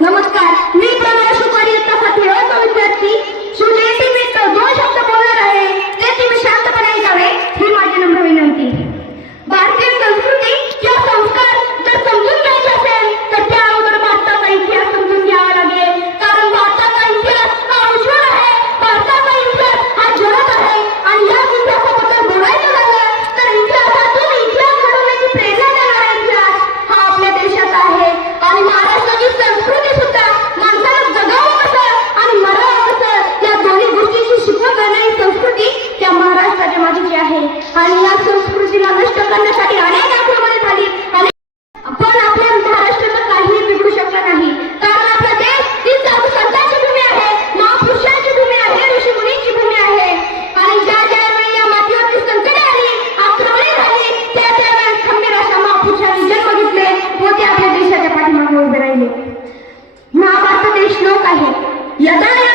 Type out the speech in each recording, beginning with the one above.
नमस्कार. महाभारत श्लोक आहे. यदा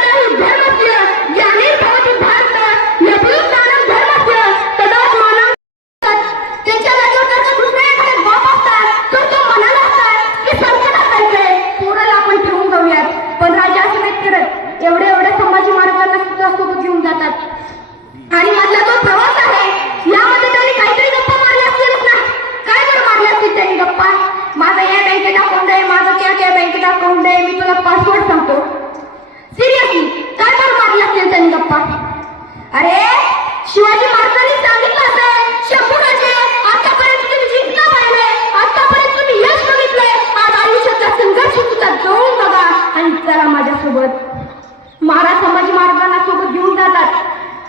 महाराज संभाजी महाराजांना सोबत घेऊन जातात.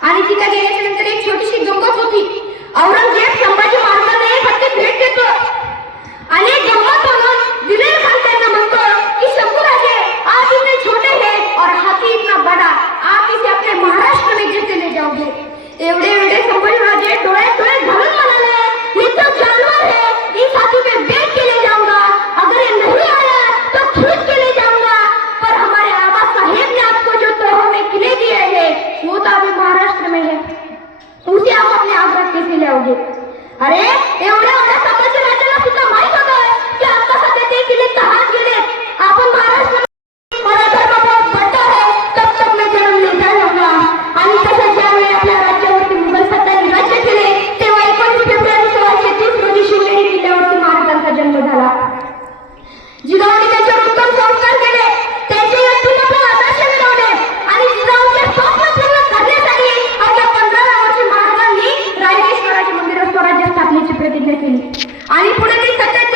आणि तिथे गेल्याच्यानंतर एक छोटीशी गंगत होती. औरंगजेब संभाजी में है। उसे आप अपने आप रख लाओगे अरे एवढ्या एवढ्या आणि पुढे ती सतत